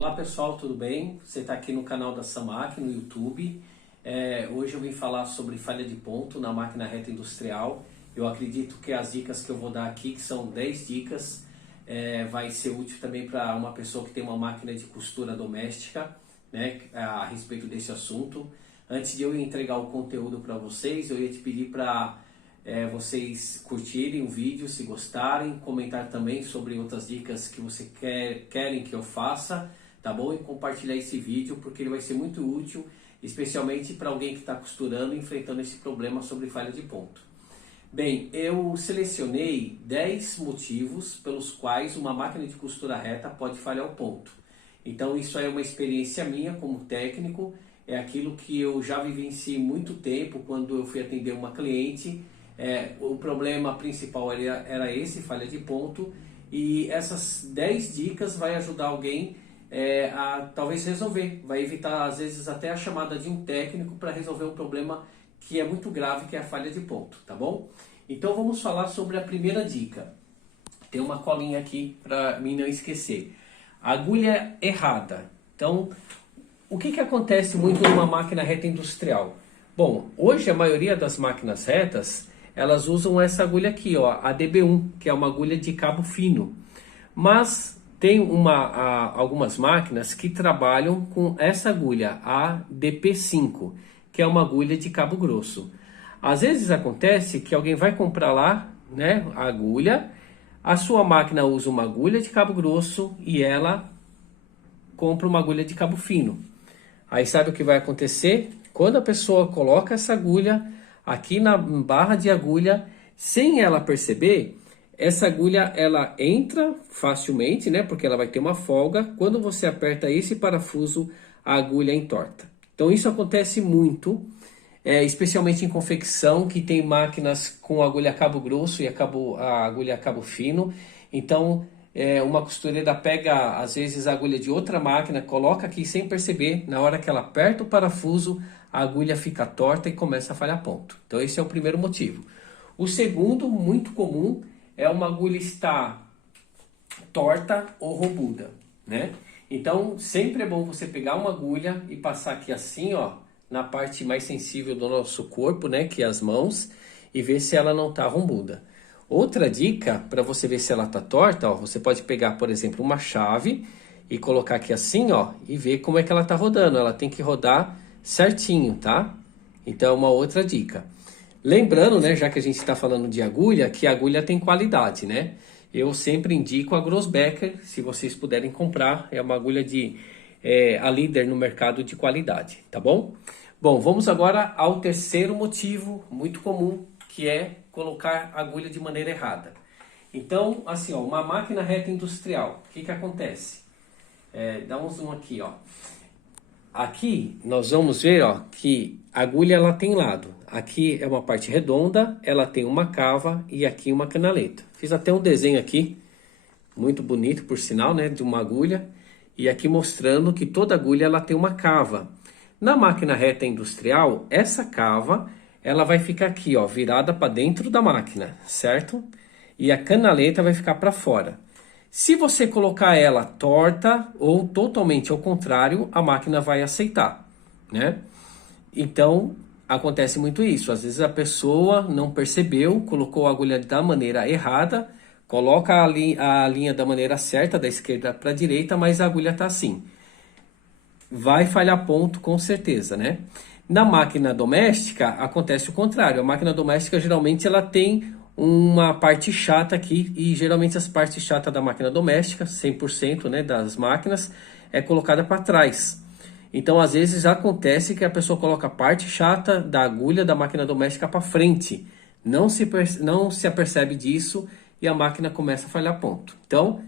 Olá pessoal, tudo bem? Você está aqui no canal da Samac no YouTube. Hoje eu vim falar sobre falha de ponto na máquina reta industrial. Eu acredito que as dicas que eu vou dar aqui, que são 10 dicas, vai ser útil também para uma pessoa que tem uma máquina de costura doméstica, né, a respeito desse assunto. Antes de eu ir entregar o conteúdo para vocês, eu ia te pedir para vocês curtirem o vídeo, se gostarem, comentar também sobre outras dicas que você querem que eu faça, tá bom? E compartilhar esse vídeo porque ele vai ser muito útil, especialmente para alguém que está costurando e enfrentando esse problema sobre falha de ponto. Bem, eu selecionei 10 motivos pelos quais uma máquina de costura reta pode falhar o ponto. Então isso é uma experiência minha como técnico, é aquilo que eu já vivenciei muito tempo quando eu fui atender uma cliente. O problema principal era esse, falha de ponto, e essas 10 dicas vai ajudar alguém a talvez resolver, vai evitar às vezes até a chamada de um técnico para resolver um problema que é muito grave, que é a falha de ponto, tá bom? Então vamos falar sobre a primeira dica. Tem uma colinha aqui para mim não esquecer. Agulha errada. Então, o que acontece muito numa máquina reta industrial? Bom, hoje a maioria das máquinas retas, elas usam essa agulha aqui, ó, a DB1, que é uma agulha de cabo fino. Mas tem algumas máquinas que trabalham com essa agulha, a DP5, que é uma agulha de cabo grosso. Às vezes acontece que alguém vai comprar lá, né, a agulha, a sua máquina usa uma agulha de cabo grosso e ela compra uma agulha de cabo fino. Aí sabe o que vai acontecer? Quando a pessoa coloca essa agulha aqui na barra de agulha, sem ela perceber, essa agulha ela entra facilmente, né? Porque ela vai ter uma folga. Quando você aperta esse parafuso, a agulha entorta. Então isso acontece muito, especialmente em confecção, que tem máquinas com agulha cabo grosso e a agulha cabo fino. Então uma costureira pega às vezes a agulha de outra máquina, coloca aqui sem perceber. Na hora que ela aperta o parafuso, a agulha fica torta e começa a falhar ponto. Então esse é o primeiro motivo. O segundo, muito comum, é uma agulha estar torta ou rombuda, né? Então sempre é bom você pegar uma agulha e passar aqui assim, ó, na parte mais sensível do nosso corpo, né, que é as mãos, e ver se ela não está rombuda. Outra dica para você ver se ela está torta, ó, você pode pegar, por exemplo, uma chave e colocar aqui assim, ó, e ver como é que ela está rodando. Ela tem que rodar certinho, tá? Então é uma outra dica. Lembrando, né, já que a gente está falando de agulha, que a agulha tem qualidade, né? Eu sempre indico a Grossbecker, se vocês puderem comprar, é uma agulha a líder no mercado de qualidade, tá bom? Bom, vamos agora ao terceiro motivo muito comum, que é colocar agulha de maneira errada. Então, assim, ó, uma máquina reta industrial, o que acontece? Dá um zoom aqui, ó. Aqui nós vamos ver, ó, que a agulha ela tem lado. Aqui é uma parte redonda, ela tem uma cava e aqui uma canaleta. Fiz até um desenho aqui, muito bonito por sinal, né, de uma agulha. E aqui mostrando que toda agulha ela tem uma cava. Na máquina reta industrial, essa cava ela vai ficar aqui, ó, virada para dentro da máquina, certo? E a canaleta vai ficar para fora. Se você colocar ela torta ou totalmente ao contrário, a máquina vai aceitar, né? Então, acontece muito isso. Às vezes a pessoa não percebeu, colocou a agulha da maneira errada, coloca a linha da maneira certa, da esquerda para a direita, mas a agulha está assim. Vai falhar ponto com certeza, né? Na máquina doméstica, acontece o contrário. A máquina doméstica, geralmente, ela tem uma parte chata aqui, e geralmente as partes chatas da máquina doméstica, 100%, né, das máquinas, é colocada para trás. Então, às vezes, acontece que a pessoa coloca a parte chata da agulha da máquina doméstica para frente. Não se apercebe disso e a máquina começa a falhar ponto. Então,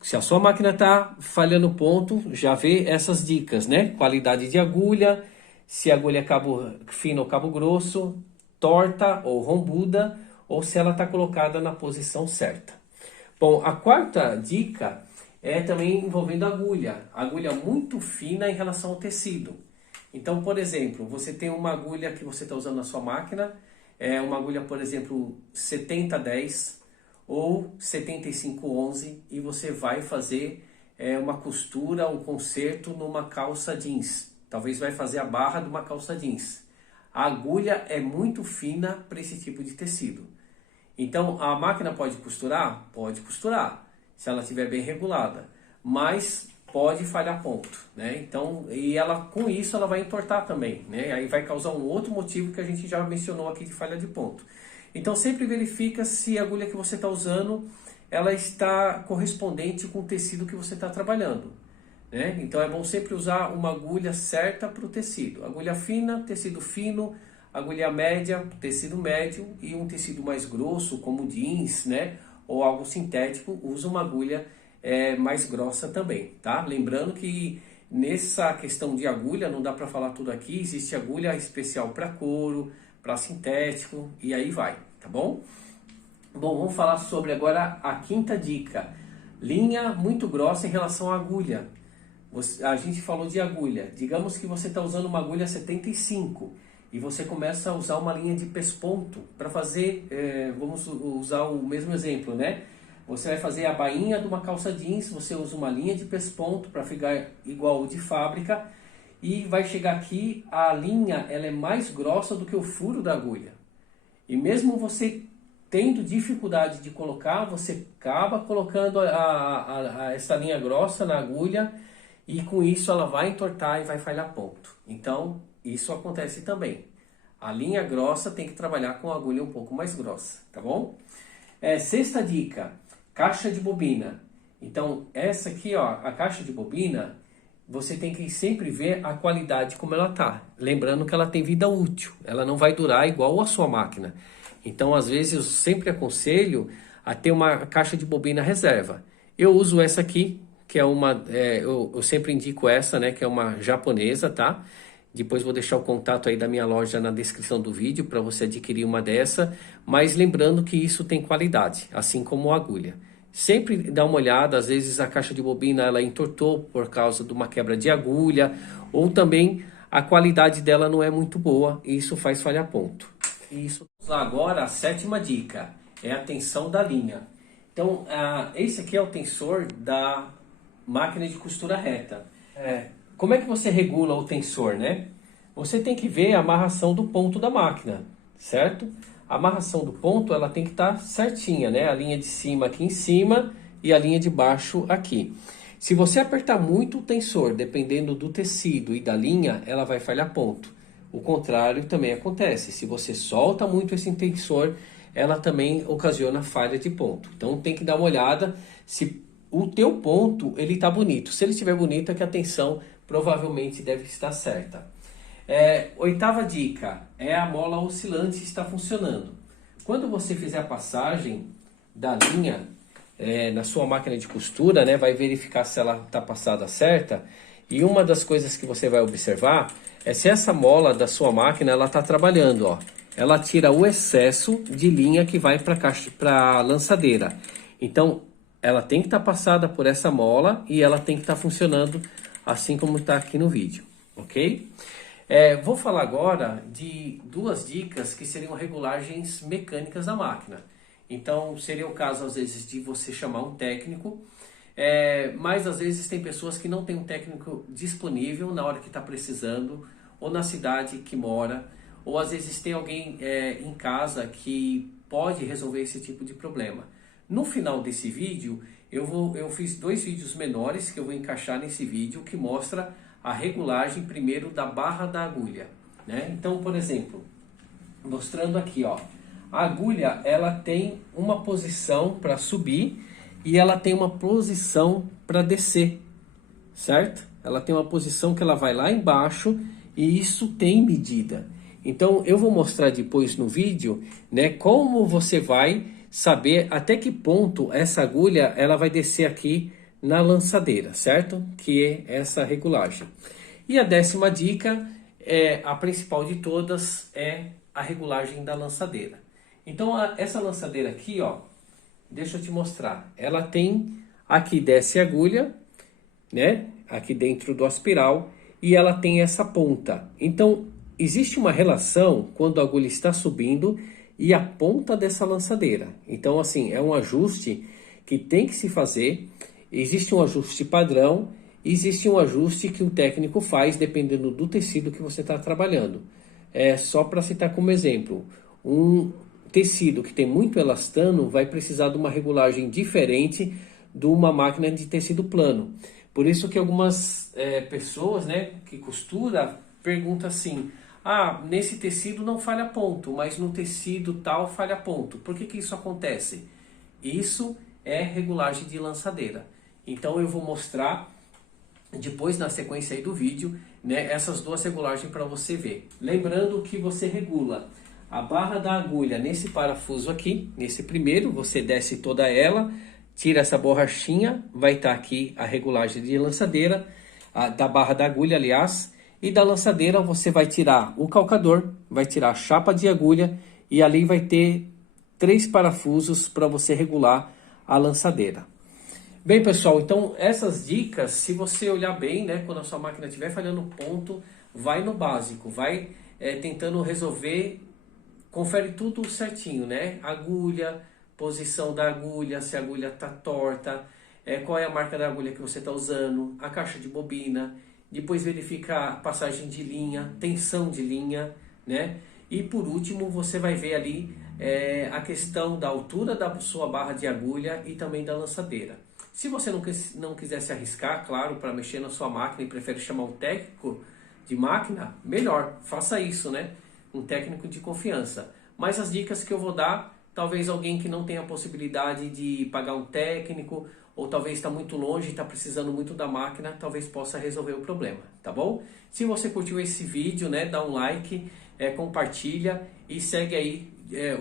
se a sua máquina está falhando ponto, já vê essas dicas, né? Qualidade de agulha, se a agulha é cabo fino ou cabo grosso, torta ou rombuda, ou se ela está colocada na posição certa. Bom, a quarta dica é também envolvendo agulha. Agulha muito fina em relação ao tecido. Então, por exemplo, você tem uma agulha que você está usando na sua máquina, uma agulha, por exemplo, 7010 ou 7511, e você vai fazer uma costura, um conserto numa calça jeans. Talvez vai fazer a barra de uma calça jeans. A agulha é muito fina para esse tipo de tecido. Então, a máquina pode costurar? Pode costurar, se ela estiver bem regulada. Mas pode falhar ponto, né? Então, e ela, com isso, ela vai entortar também, né? Aí vai causar um outro motivo que a gente já mencionou aqui de falha de ponto. Então, sempre verifica se a agulha que você está usando, ela está correspondente com o tecido que você está trabalhando, né? Então, é bom sempre usar uma agulha certa para o tecido. Agulha fina, tecido fino. Agulha média, tecido médio, e um tecido mais grosso, como jeans, né? Ou algo sintético, usa uma agulha mais grossa também, tá? Lembrando que nessa questão de agulha, não dá para falar tudo aqui, existe agulha especial para couro, para sintético, e aí vai, tá bom? Bom, vamos falar sobre agora a quinta dica. Linha muito grossa em relação à agulha. A gente falou de agulha, digamos que você está usando uma agulha 75, e você começa a usar uma linha de pesponto para fazer, vamos usar o mesmo exemplo, né? Você vai fazer a bainha de uma calça jeans, você usa uma linha de pesponto para ficar igual de fábrica, e vai chegar aqui, a linha ela é mais grossa do que o furo da agulha. E mesmo você tendo dificuldade de colocar, você acaba colocando essa linha grossa na agulha, e com isso ela vai entortar e vai falhar ponto. Então, isso acontece também. A linha grossa tem que trabalhar com a agulha um pouco mais grossa, tá bom? Sexta dica, caixa de bobina. Então, essa aqui, ó, a caixa de bobina, você tem que sempre ver a qualidade como ela tá. Lembrando que ela tem vida útil, ela não vai durar igual a sua máquina. Então, às vezes, eu sempre aconselho a ter uma caixa de bobina reserva. Eu uso essa aqui, que é uma, eu sempre indico essa, né, que é uma japonesa, tá? Depois vou deixar o contato aí da minha loja na descrição do vídeo para você adquirir uma dessa, mas lembrando que isso tem qualidade, assim como a agulha. Sempre dá uma olhada, às vezes a caixa de bobina ela entortou por causa de uma quebra de agulha, ou também a qualidade dela não é muito boa e isso faz falhar ponto. Agora a sétima dica é a tensão da linha. Então, esse aqui é o tensor da máquina de costura reta. Como é que você regula o tensor, né? Você tem que ver a amarração do ponto da máquina, certo? A amarração do ponto, ela tem que estar certinha, né? A linha de cima aqui em cima e a linha de baixo aqui. Se você apertar muito o tensor, dependendo do tecido e da linha, ela vai falhar ponto. O contrário também acontece. Se você solta muito esse tensor, ela também ocasiona falha de ponto. Então tem que dar uma olhada se o teu ponto ele está bonito. Se ele estiver bonito, é que a tensão provavelmente deve estar certa. Oitava dica é a mola oscilante está funcionando. Quando você fizer a passagem da linha na sua máquina de costura, né, vai verificar se ela está passada certa. E uma das coisas que você vai observar é se essa mola da sua máquina ela está trabalhando, ó. Ela tira o excesso de linha que vai para a lançadeira. Então, ela tem que estar passada por essa mola e ela tem que estar funcionando assim como está aqui no vídeo, ok? Vou falar agora de duas dicas que seriam regulagens mecânicas da máquina. Então, seria o caso, às vezes, de você chamar um técnico, mas às vezes tem pessoas que não tem um técnico disponível na hora que está precisando, ou na cidade que mora, ou às vezes tem alguém em casa que pode resolver esse tipo de problema. No final desse vídeo, eu fiz 2 vídeos menores que eu vou encaixar nesse vídeo que mostra a regulagem primeiro da barra da agulha, né? Então, por exemplo, mostrando aqui, ó, a agulha ela tem uma posição para subir e ela tem uma posição para descer, certo? Ela tem uma posição que ela vai lá embaixo e isso tem medida. Então, eu vou mostrar depois no vídeo, né, como você vai saber até que ponto essa agulha ela vai descer aqui na lançadeira, certo? Que é essa regulagem. E a 10ª dica, a principal de todas, é a regulagem da lançadeira. Então, essa lançadeira aqui, ó, deixa eu te mostrar. Ela tem, aqui desce a agulha, né? Aqui dentro do aspiral, e ela tem essa ponta. Então, existe uma relação quando a agulha está subindo e a ponta dessa lançadeira. Então, assim, é um ajuste que tem que se fazer existe um ajuste padrão, existe um ajuste que o técnico faz dependendo do tecido que você está trabalhando. Só para citar como exemplo, um tecido que tem muito elastano vai precisar de uma regulagem diferente de uma máquina de tecido plano. Por isso que algumas pessoas, né, que costura perguntam assim: ah, nesse tecido não falha ponto, mas no tecido tal falha ponto. Por que que isso acontece? Isso é regulagem de lançadeira. Então eu vou mostrar depois na sequência aí do vídeo, né, essas duas regulagens para você ver. Lembrando que você regula a barra da agulha nesse parafuso aqui, nesse primeiro, você desce toda ela, tira essa borrachinha, vai estar aqui a regulagem de lançadeira, da barra da agulha, aliás, e da lançadeira você vai tirar o calcador, vai tirar a chapa de agulha e ali vai ter 3 parafusos para você regular a lançadeira. Bem, pessoal, então essas dicas, se você olhar bem, né, quando a sua máquina estiver falhando ponto, vai no básico, vai tentando resolver, confere tudo certinho, né? Agulha, posição da agulha, se a agulha está torta, qual é a marca da agulha que você está usando, a caixa de bobina, depois verifica a passagem de linha, tensão de linha, né? E por último você vai ver ali a questão da altura da sua barra de agulha e também da lançadeira. Se você não quiser se arriscar, claro, para mexer na sua máquina e prefere chamar um técnico de máquina, melhor, faça isso, né? Um técnico de confiança. Mas as dicas que eu vou dar, talvez alguém que não tenha a possibilidade de pagar um técnico, ou talvez está muito longe e está precisando muito da máquina, talvez possa resolver o problema, tá bom? Se você curtiu esse vídeo, né, dá um like, compartilha e segue aí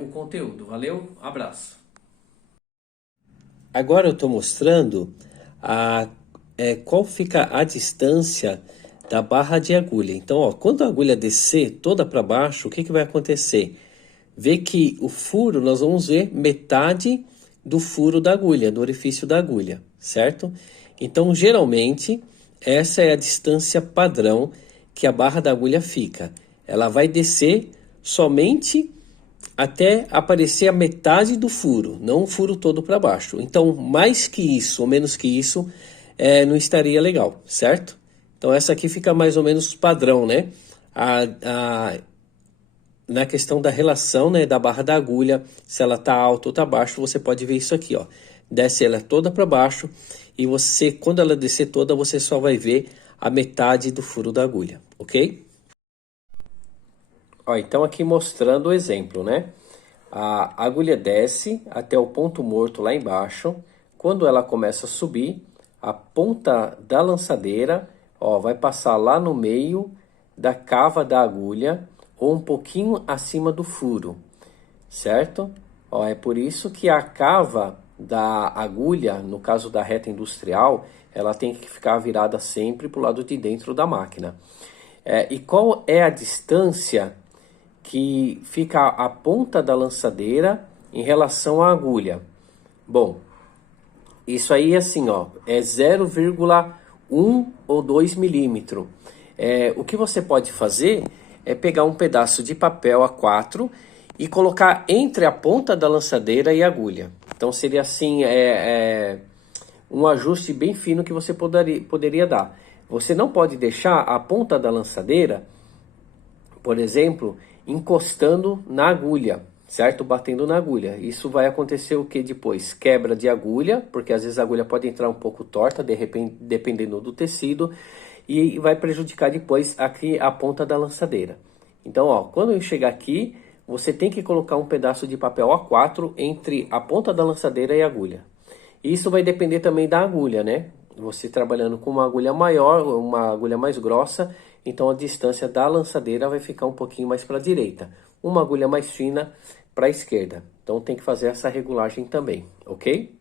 o conteúdo. Valeu, abraço! Agora eu estou mostrando qual fica a distância da barra de agulha. Então, ó, quando a agulha descer toda para baixo, o que vai acontecer? Vê que o furo, nós vamos ver metade do furo da agulha, do orifício da agulha, certo? Então, geralmente, essa é a distância padrão que a barra da agulha fica. Ela vai descer somente até aparecer a metade do furo, não o furo todo para baixo. Então, mais que isso ou menos que isso, não estaria legal, certo? Então, essa aqui fica mais ou menos padrão, né? Na questão da relação, né, da barra da agulha, se ela tá alta ou tá baixa, você pode ver isso aqui, ó. Desce ela toda para baixo e você, quando ela descer toda, você só vai ver a metade do furo da agulha, ok? Ó, então aqui mostrando o exemplo, né? A agulha desce até o ponto morto lá embaixo. Quando ela começa a subir, a ponta da lançadeira, ó, vai passar lá no meio da cava da agulha ou um pouquinho acima do furo, certo? Ó, é por isso que a cava da agulha, no caso da reta industrial, ela tem que ficar virada sempre para o lado de dentro da máquina. E qual é a distância que fica a ponta da lançadeira em relação à agulha? Bom, isso aí assim, ó, é 0,1 ou 2 milímetros. O que você pode fazer é pegar um pedaço de papel A4 e colocar entre a ponta da lançadeira e a agulha. Então seria assim, um ajuste bem fino que você poderia dar. Você não pode deixar a ponta da lançadeira, por exemplo, encostando na agulha, certo? Batendo na agulha. Isso vai acontecer o que depois? Quebra de agulha, porque às vezes a agulha pode entrar um pouco torta, de repente, dependendo do tecido, e vai prejudicar depois aqui a ponta da lançadeira. Então, ó, quando eu chegar aqui, você tem que colocar um pedaço de papel A4 entre a ponta da lançadeira e a agulha. Isso vai depender também da agulha, né? Você trabalhando com uma agulha maior, uma agulha mais grossa, então a distância da lançadeira vai ficar um pouquinho mais para a direita. Uma agulha mais fina para a esquerda. Então tem que fazer essa regulagem também, ok?